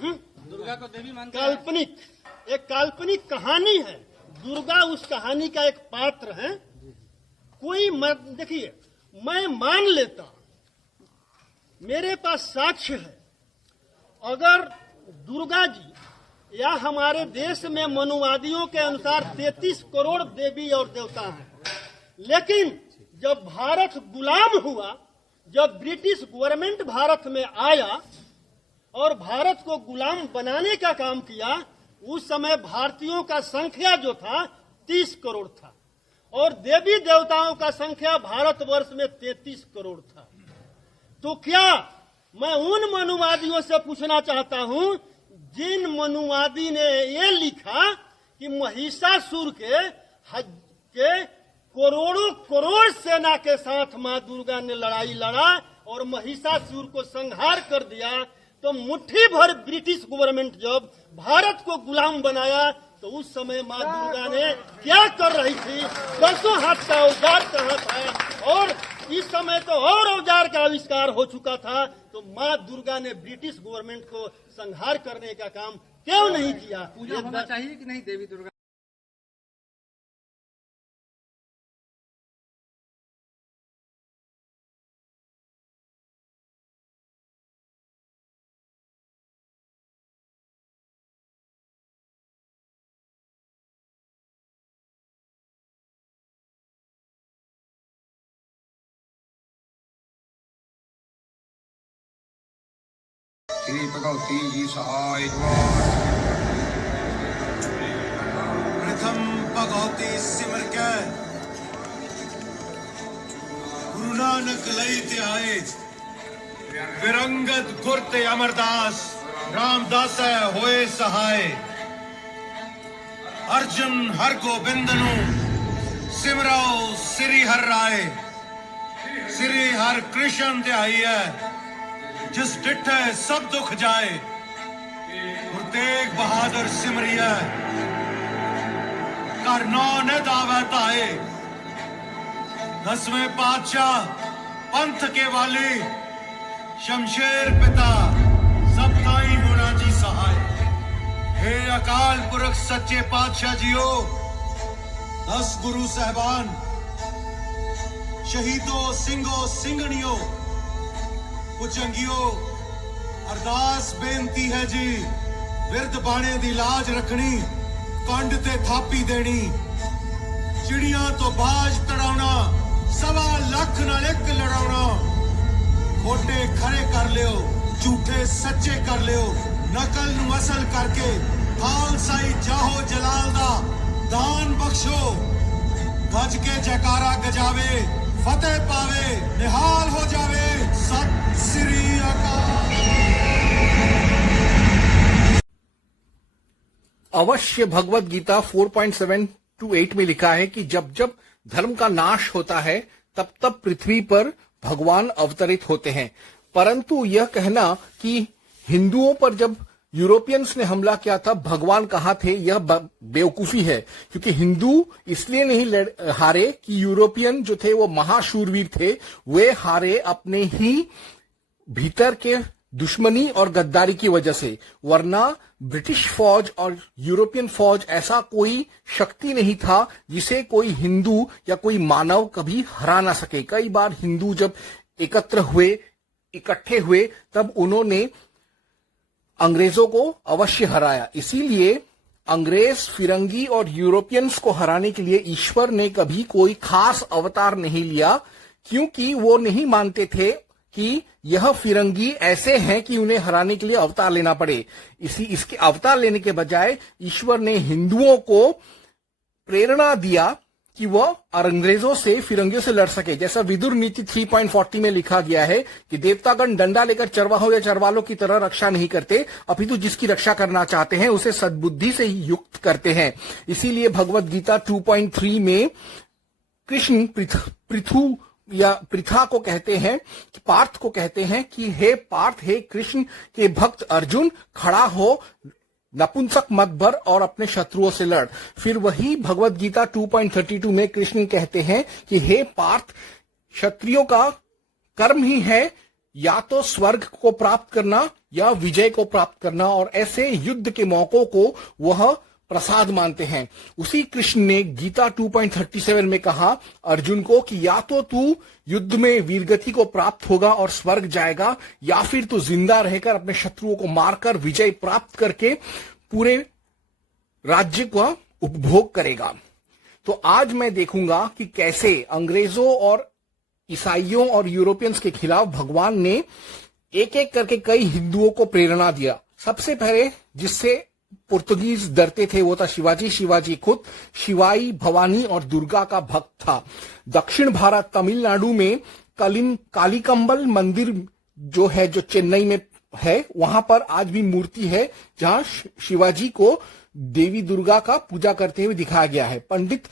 दुर्गा को देवी मानते हैं। काल्पनिक, एक काल्पनिक कहानी है। दुर्गा उस कहानी का एक पात्र है। कोई देखिए, मैं मान लेता, मेरे पास साक्ष्य है, अगर दुर्गा जी या हमारे देश में मनुवादियों के अनुसार 33 करोड़ देवी और देवता हैं, लेकिन जब भारत गुलाम हुआ, जब ब्रिटिश गवर्नमेंट भारत में आया और भारत को गुलाम बनाने का काम किया, उस समय भारतीयों का संख्या जो था 30 करोड़ था और देवी देवताओं का संख्या भारतवर्ष में 33 करोड़ था। तो क्या मैं उन मनुवादियों से पूछना चाहता हूं जिन मनुवादी ने ये लिखा कि महिषासुर के करोड़ों करोड़ सेना के साथ मां दुर्गा ने लड़ाई लड़ा और महिषासुर को संहार कर दिया, तो मुट्ठी भर ब्रिटिश गवर्नमेंट जब भारत को गुलाम बनाया तो उस समय मां दुर्गा ने क्या कर रही थी? 10 हाथ का औजार कहाँ था? और इस समय तो और औजार का आविष्कार हो चुका था। तो मां दुर्गा ने ब्रिटिश गवर्नमेंट को संहार करने का काम क्यों नहीं किया? पूजा होना चाहिए कि नहीं देवी दुर्गा? श्री भगवती जी सहाय। प्रथम भगवती सिमर के गुरु नानक लई ध्याए, विरंगत गुरते अमरदास रामदास होए सहाय। अर्जुन हर गोबिंदनु सिमराओ श्री हर राय। श्री हर कृष्ण ध्याइए, जिस डिठे सब दुख जाए। गुरु तेग बहादुर सिमरिया, कर नौ ने दावे ताए। 10वें पातशाह पंथ के वाले, शमशेर पिता सब ताई होना जी सहाय। हे अकाल पुरख सच्चे पातशाह जियो, 10 गुरु साहबान, शहीदों सिंगो सिंगणियों, पुचंगियो अरदास बेनती है जी। विरद बाणे दी लाज रखनी, कंड ते थापी देनी। चिड़ियां तो बाज तड़ाउना, 1.25 लाख नाल एक लड़ाउना। खोटे खरे कर लियो, झूठे सच्चे कर लियो। नकल नू असल करके खालसाई जाहो जलाल दा दान बख्शो। गज के जयकारा गजावे, फतेह पावे, निहाल हो जावे। सत श्री अकाल। अवश्य भगवत गीता 4.7 to 8 में लिखा है कि जब जब धर्म का नाश होता है तब तब पृथ्वी पर भगवान अवतरित होते हैं। परंतु यह कहना कि हिंदुओं पर जब यूरोपियंस ने हमला किया था भगवान कहाँ थे, यह बेवकूफी है। क्योंकि हिंदू इसलिए नहीं हारे कि यूरोपियन जो थे वो महाशूरवीर थे, वे हारे अपने ही भीतर के दुश्मनी और गद्दारी की वजह से। वरना ब्रिटिश फौज और यूरोपियन फौज ऐसा कोई शक्ति नहीं था जिसे कोई हिंदू या कोई मानव कभी हरा ना सके। कई बार हिंदू जब इकट्ठे हुए तब उन्होंने अंग्रेजों को अवश्य हराया। इसीलिए अंग्रेज, फिरंगी और यूरोपियंस को हराने के लिए ईश्वर ने कभी कोई खास अवतार नहीं लिया, क्योंकि वो नहीं मानते थे कि यह फिरंगी ऐसे हैं कि उन्हें हराने के लिए अवतार लेना पड़े। इसके अवतार लेने के बजाय ईश्वर ने हिंदुओं को प्रेरणा दिया कि वह अंग्रेजों से, फिरंगियों से लड़ सके। जैसा विदुर नीति 3.40 में लिखा गया है कि देवतागण डंडा लेकर चरवाहों या चरवालों की तरह रक्षा नहीं करते, अपितु जिसकी रक्षा करना चाहते हैं उसे सद्बुद्धि से ही युक्त करते हैं। इसीलिए भगवत गीता 2.3 में कृष्ण पृथु या पृथा को कहते हैं, पार्थ को कहते हैं कि हे पार्थ, हे कृष्ण के भक्त अर्जुन, खड़ा हो, नपुंसक मत भर और अपने शत्रुओं से लड़। फिर वही भगवत गीता 2.32 में कृष्ण कहते हैं कि हे पार्थ, क्षत्रियों का कर्म ही है या तो स्वर्ग को प्राप्त करना या विजय को प्राप्त करना, और ऐसे युद्ध के मौकों को वह प्रसाद मानते हैं। उसी कृष्ण ने गीता 2.37 में कहा अर्जुन को कि या तो तू युद्ध में वीरगति को प्राप्त होगा और स्वर्ग जाएगा, या फिर तू जिंदा रहकर अपने शत्रुओं को मारकर विजय प्राप्त करके पूरे राज्य का उपभोग करेगा। तो आज मैं देखूंगा कि कैसे अंग्रेजों और ईसाइयों और यूरोपियंस के खिलाफ भगवान ने एक एक करके कई हिंदुओं को प्रेरणा दिया। सबसे पहले जिससे पुर्तगीज डरते थे वो था शिवाजी। शिवाजी खुद शिवाई, भवानी और दुर्गा का भक्त था। दक्षिण भारत तमिलनाडु में कालीकंबल मंदिर जो है, जो चेन्नई में है, वहां पर आज भी मूर्ति है जहां शिवाजी को देवी दुर्गा का पूजा करते हुए दिखाया गया है। पंडित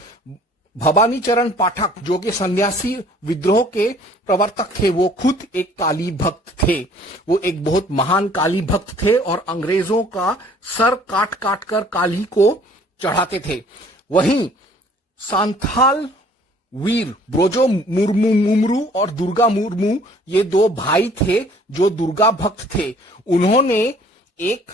भवानी चरण पाठक जो कि सन्यासी विद्रोह के प्रवर्तक थे, वो खुद एक काली भक्त थे। वो एक बहुत महान काली भक्त थे और अंग्रेजों का सर काट काट कर काली को चढ़ाते थे। वहीं सांथाल वीर ब्रोजो मुर्मू और दुर्गा मुर्मू, ये दो भाई थे जो दुर्गा भक्त थे। उन्होंने एक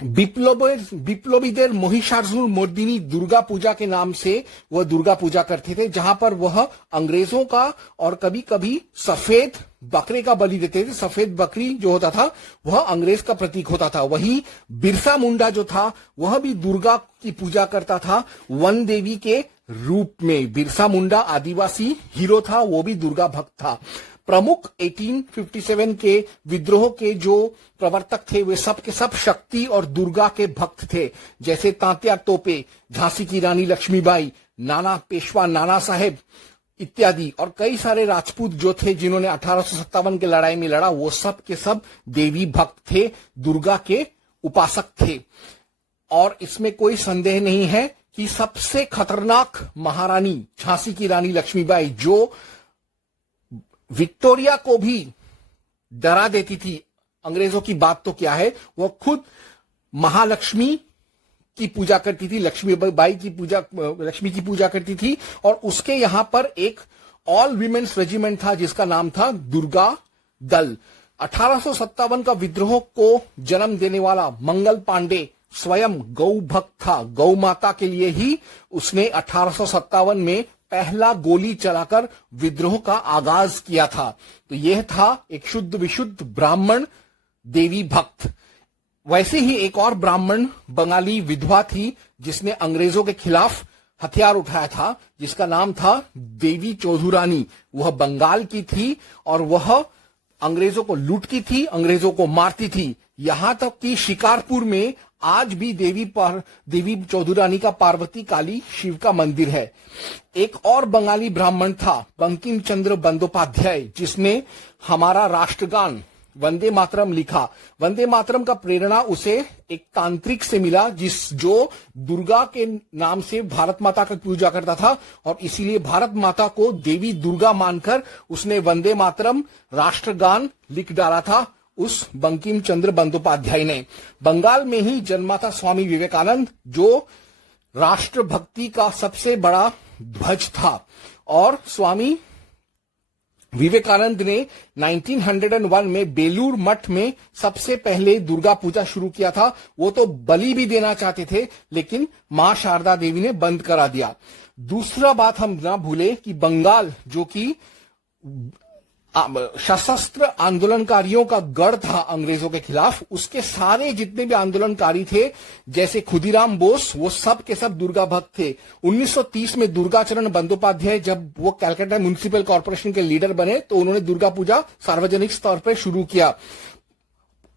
विप्लबीদের महिषासुर मर्दिनी दुर्गा पूजा के नाम से वह दुर्गा पूजा करते थे, जहां पर वह अंग्रेजों का और कभी कभी सफेद बकरे का बलि देते थे। सफेद बकरी जो होता था वह अंग्रेज का प्रतीक होता था। वही बिरसा मुंडा जो था वह भी दुर्गा की पूजा करता था वन देवी के रूप में। बिरसा मुंडा आदिवासी हीरो था, वो भी दुर्गा भक्त था। प्रमुख 1857 के विद्रोह के जो प्रवर्तक थे वे सब के सब शक्ति और दुर्गा के भक्त थे, जैसे तात्या तोपे, झांसी की रानी लक्ष्मीबाई, नाना पेशवा नाना साहेब इत्यादि। और कई सारे राजपूत जो थे जिन्होंने 1857 के लड़ाई में लड़ा, वो सब के सब देवी भक्त थे, दुर्गा के उपासक थे। और इसमें कोई संदेह नहीं है कि सबसे खतरनाक महारानी झांसी की रानी लक्ष्मीबाई, जो विक्टोरिया को भी डरा देती थी, अंग्रेजों की बात तो क्या है, वो खुद महालक्ष्मी की पूजा करती थी, लक्ष्मी की पूजा करती थी। और उसके यहां पर एक ऑल वीमेन्स रेजिमेंट था जिसका नाम था दुर्गा दल। 1857 का विद्रोह को जन्म देने वाला मंगल पांडे स्वयं गौ भक्त था। गौ माता के लिए ही उसने 1857 में पहला गोली चलाकर विद्रोह का आगाज किया था। तो यह था एक शुद्ध विशुद्ध ब्राह्मण देवी भक्त। वैसे ही एक और ब्राह्मण बंगाली विधवा थी जिसने अंग्रेजों के खिलाफ हथियार उठाया था, जिसका नाम था देवी चौधुरानी। वह बंगाल की थी और वह अंग्रेजों को लूटती थी, अंग्रेजों को मारती थी। यहां तक कि शिकारपुर में आज भी देवी चौधुरानी का पार्वती काली शिव का मंदिर है। एक और बंगाली ब्राह्मण था बंकिम चंद्र बंदोपाध्याय, जिसने हमारा राष्ट्रगान वंदे मातरम लिखा। वंदे मातरम का प्रेरणा उसे एक तांत्रिक से मिला जो दुर्गा के नाम से भारत माता की पूजा करता था, और इसीलिए भारत माता को देवी दुर्गा मानकर उसने वंदे मातरम राष्ट्रगान लिख डाला था उस बंकिम चंद्र बंदोपाध्याय ने। बंगाल में ही जन्मा था स्वामी विवेकानंद, जो राष्ट्रभक्ति का सबसे बड़ा ध्वज था। और स्वामी विवेकानंद ने 1901 में बेलूर मठ में सबसे पहले दुर्गा पूजा शुरू किया था। वो तो बलि भी देना चाहते थे, लेकिन मां शारदा देवी ने बंद करा दिया। दूसरा बात हम ना भूले कि बंगाल जो कि सशस्त्र आंदोलनकारियों का गढ़ था अंग्रेजों के खिलाफ, उसके सारे जितने भी आंदोलनकारी थे जैसे खुदीराम बोस, वो सब के सब दुर्गा भक्त थे। 1930 में दुर्गाचरण बंदोपाध्याय जब वो कलकत्ता म्युनिसिपल कॉर्पोरेशन के लीडर बने तो उन्होंने दुर्गा पूजा सार्वजनिक स्तर पर शुरू किया।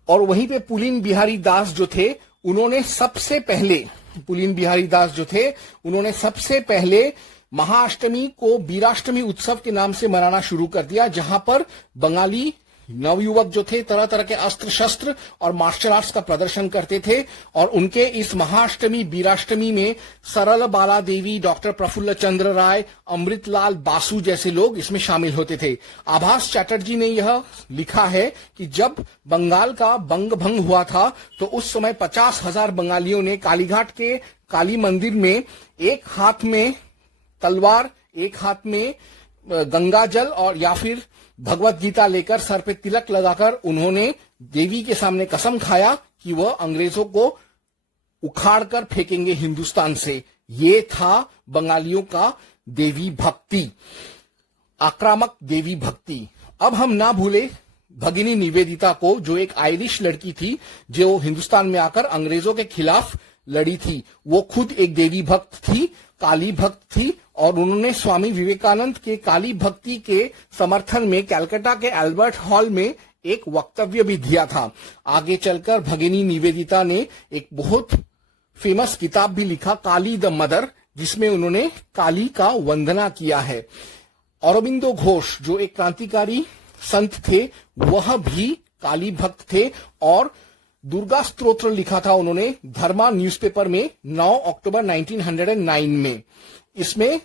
और वहीं पे पुलिन बिहारी दास जो थे उन्होंने सबसे पहले महाअष्टमी को वीराष्टमी उत्सव के नाम से मनाना शुरू कर दिया, जहां पर बंगाली नवयुवक जो थे तरह तरह के अस्त्र शस्त्र और मार्शल आर्ट्स का प्रदर्शन करते थे। और उनके इस महाअष्टमी वीराष्टमी में सरल बाला देवी, डॉक्टर प्रफुल्ल चंद्र राय, अमृतलाल बासु जैसे लोग इसमें शामिल होते थे। आभास चैटर्जी ने यह लिखा है कि जब बंगाल का बंग भंग हुआ था तो उस समय 50,000 बंगालियों ने कालीघाट के काली मंदिर में एक हाथ में तलवार, एक हाथ में गंगा जल और या फिर भगवत गीता लेकर सर पे तिलक लगाकर उन्होंने देवी के सामने कसम खाया कि वह अंग्रेजों को उखाड़कर फेंकेंगे हिंदुस्तान से। ये था बंगालियों का देवी भक्ति, आक्रामक देवी भक्ति। अब हम ना भूले भगिनी निवेदिता को, जो एक आयरिश लड़की थी जो हिंदुस्तान में आकर अंग्रेजों के खिलाफ लड़ी थी। वो खुद एक देवी भक्त थी, काली भक्त थी, और उन्होंने स्वामी विवेकानंद के काली भक्ति के समर्थन में कलकत्ता के अल्बर्ट हॉल में एक वक्तव्य भी दिया था। आगे चलकर भगिनी निवेदिता ने एक बहुत फेमस किताब भी लिखा, काली द मदर, जिसमें उन्होंने काली का वंदना किया है। अरबिंदो घोष, जो एक क्रांतिकारी संत थे, वह भी काली भक्त थे और दुर्गा स्तोत्र लिखा था उन्होंने धर्मा न्यूज़पेपर में 9 अक्टूबर 1909 में। इसमें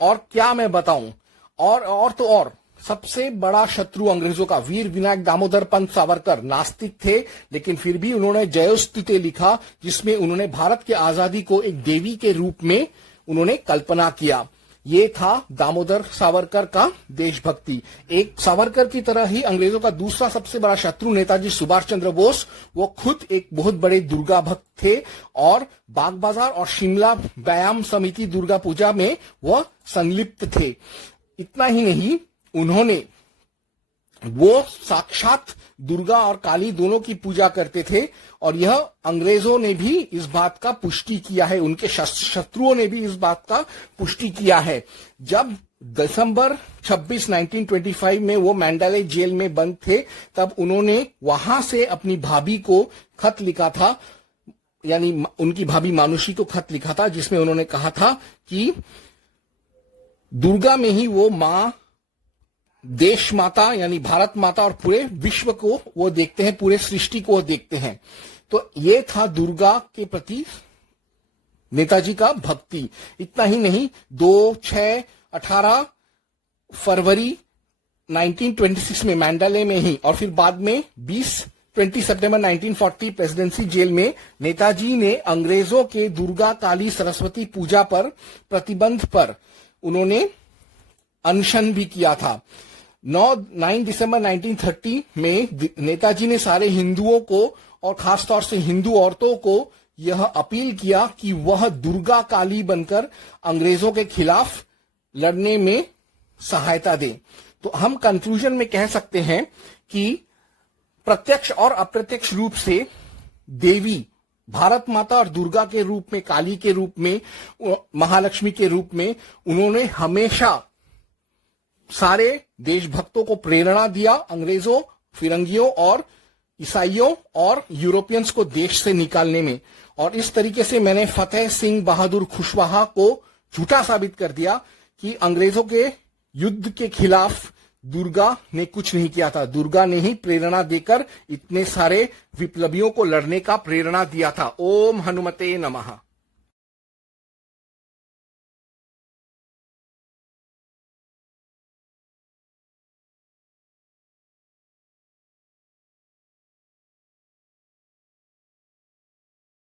और क्या मैं बताऊं, और सबसे बड़ा शत्रु अंग्रेजों का वीर विनायक दामोदर पंत सावरकर नास्तिक थे, लेकिन फिर भी उन्होंने जयोस्तुते लिखा, जिसमें उन्होंने भारत की आजादी को एक देवी के रूप में उन्होंने कल्पना किया। ये था दामोदर सावरकर का देशभक्ति। एक सावरकर की तरह ही अंग्रेजों का दूसरा सबसे बड़ा शत्रु नेताजी सुभाष चंद्र बोस, वो खुद एक बहुत बड़े दुर्गा भक्त थे और बाग बाजार और शिमला व्यायाम समिति दुर्गा पूजा में वह संलिप्त थे। इतना ही नहीं, उन्होंने वो साक्षात दुर्गा और काली दोनों की पूजा करते थे, और यह अंग्रेजों ने भी इस बात का पुष्टि किया है, उनके शत्रुओं ने भी इस बात का पुष्टि किया है। जब दिसंबर 26, 1925 में वो मैंडाले जेल में बंद थे, तब उन्होंने वहां से अपनी भाभी को खत लिखा था, यानी उनकी भाभी मानुषी को खत लिखा था, जिसमें उन्होंने कहा था कि दुर्गा में ही वो मां, देश माता यानी भारत माता और पूरे विश्व को वो देखते हैं, पूरे सृष्टि को वो देखते हैं। तो ये था दुर्गा के प्रति नेताजी का भक्ति। इतना ही नहीं, 2, 6, 18 फरवरी 1926 में मैंडाले में ही, और फिर बाद में 20 सितंबर 1940 प्रेसिडेंसी जेल में नेताजी ने अंग्रेजों के दुर्गा, काली, सरस्वती पूजा पर प्रतिबंध पर उन्होंने अनशन भी किया था। 9 दिसंबर 1930 में नेताजी ने सारे हिंदुओं को और खासतौर से हिंदू औरतों को यह अपील किया कि वह दुर्गा काली बनकर अंग्रेजों के खिलाफ लड़ने में सहायता दें। तो हम कंक्लूजन में कह सकते हैं कि प्रत्यक्ष और अप्रत्यक्ष रूप से देवी भारत माता और दुर्गा के रूप में, काली के रूप में, महालक्ष्मी के रूप में उन्होंने हमेशा सारे देशभक्तों को प्रेरणा दिया, अंग्रेजों, फिरंगियों और ईसाइयों और यूरोपियंस को देश से निकालने में। और इस तरीके से मैंने फतेह सिंह बहादुर कुशवाहा को झूठा साबित कर दिया कि अंग्रेजों के युद्ध के खिलाफ दुर्गा ने कुछ नहीं किया था। दुर्गा ने ही प्रेरणा देकर इतने सारे विप्लवियों को लड़ने का प्रेरणा दिया था। ओम हनुमते नमः।